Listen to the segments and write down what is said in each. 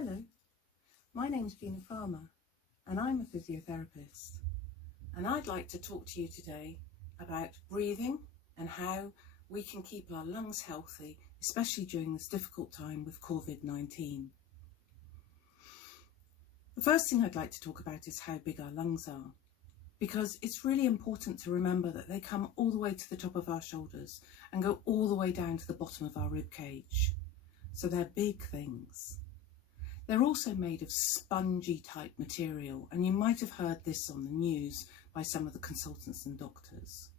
Hello, my name's Gina Farmer and I'm a physiotherapist, and I'd like to talk to you today about breathing and how we can keep our lungs healthy, especially during this difficult time with COVID-19. The first thing I'd like to talk about is how big our lungs are, because it's really important to remember that they come all the way to the top of our shoulders and go all the way down to the bottom of our rib cage. So they're big things. They're also made of spongy type material, and you might have heard this on the news by some of the consultants and doctors.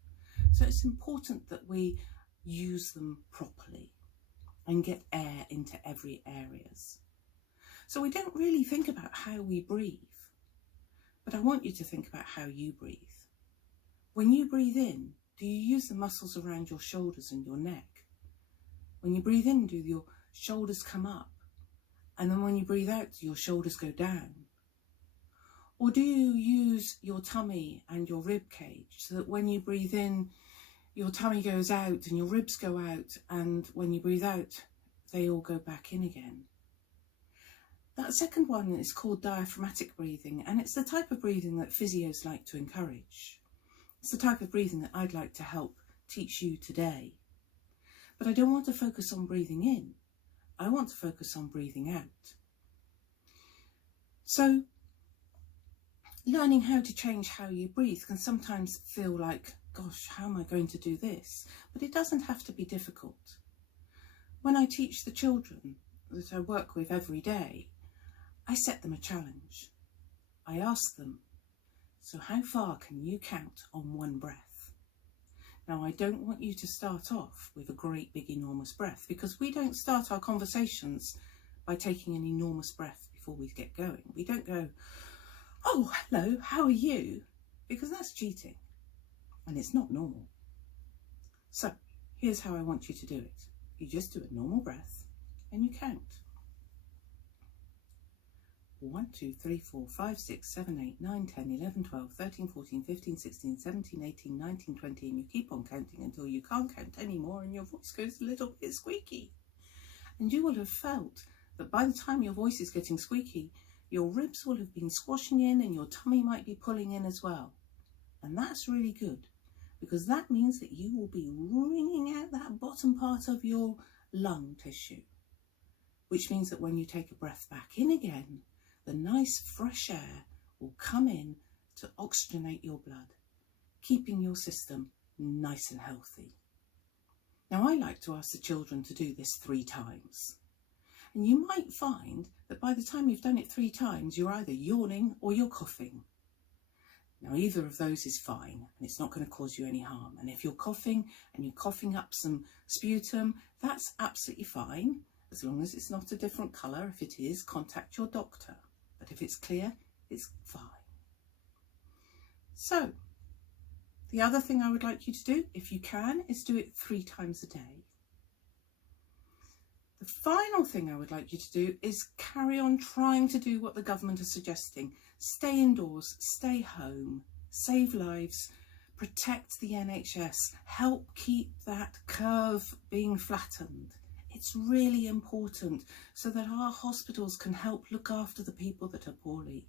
So it's important that we use them properly and get air into every areas. So we don't really think about how we breathe, but I want you to think about how you breathe. When you breathe in, do you use the muscles around your shoulders and your neck? When you breathe in, do your shoulders come up? And then when you breathe out, your shoulders go down? Or do you use your tummy and your rib cage so that when you breathe in, your tummy goes out and your ribs go out, and when you breathe out, they all go back in again? That second one is called diaphragmatic breathing, and it's the type of breathing that physios like to encourage. It's the type of breathing that I'd like to help teach you today. But I don't want to focus on breathing in. I want to focus on breathing out. So, learning how to change how you breathe can sometimes feel like, gosh, how am I going to do this? But it doesn't have to be difficult. When I teach the children that I work with every day, I set them a challenge. I ask them, so how far can you count on one breath? Now, I don't want you to start off with a great big enormous breath, because we don't start our conversations by taking an enormous breath before we get going. We don't go, oh, hello, how are you? Because that's cheating and it's not normal. So here's how I want you to do it. You just do a normal breath and you count. 1, 2, 3, 4, 5, 6, 7, 8, 9, 10, 11, 12, 13, 14, 15, 16, 17, 18, 19, 20, and you keep on counting until you can't count anymore and your voice goes a little bit squeaky. And you will have felt that by the time your voice is getting squeaky, your ribs will have been squashing in and your tummy might be pulling in as well. And that's really good, because that means that you will be wringing out that bottom part of your lung tissue, which means that when you take a breath back in again, the nice fresh air will come in to oxygenate your blood, keeping your system nice and healthy. Now, I like to ask the children to do this 3 times. And you might find that by the time you've done it 3 times, you're either yawning or you're coughing. Now, either of those is fine, and it's not going to cause you any harm. And if you're coughing and you're coughing up some sputum, that's absolutely fine, as long as it's not a different colour. If it is, contact your doctor. But if it's clear, it's fine. So, the other thing I would like you to do, if you can, is do it 3 times a day. The final thing I would like you to do is carry on trying to do what the government is suggesting. Stay indoors, stay home, save lives, protect the NHS, help keep that curve being flattened. It's really important so that our hospitals can help look after the people that are poorly.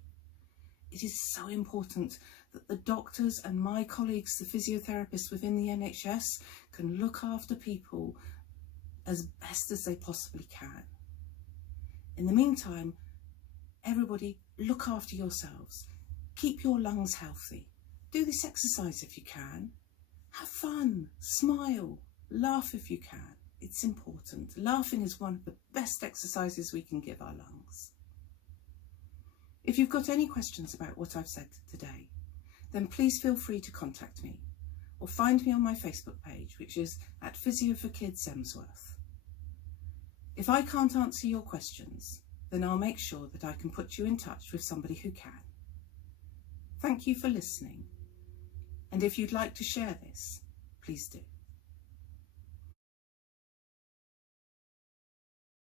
It is so important that the doctors and my colleagues, the physiotherapists within the NHS, can look after people as best as they possibly can. In the meantime, everybody look after yourselves. Keep your lungs healthy. Do this exercise if you can. Have fun, smile, laugh if you can. It's important. Laughing is one of the best exercises we can give our lungs. If you've got any questions about what I've said today, then please feel free to contact me or find me on my Facebook page, which is at Physio for Kids Emsworth. If I can't answer your questions, then I'll make sure that I can put you in touch with somebody who can. Thank you for listening. And if you'd like to share this, please do.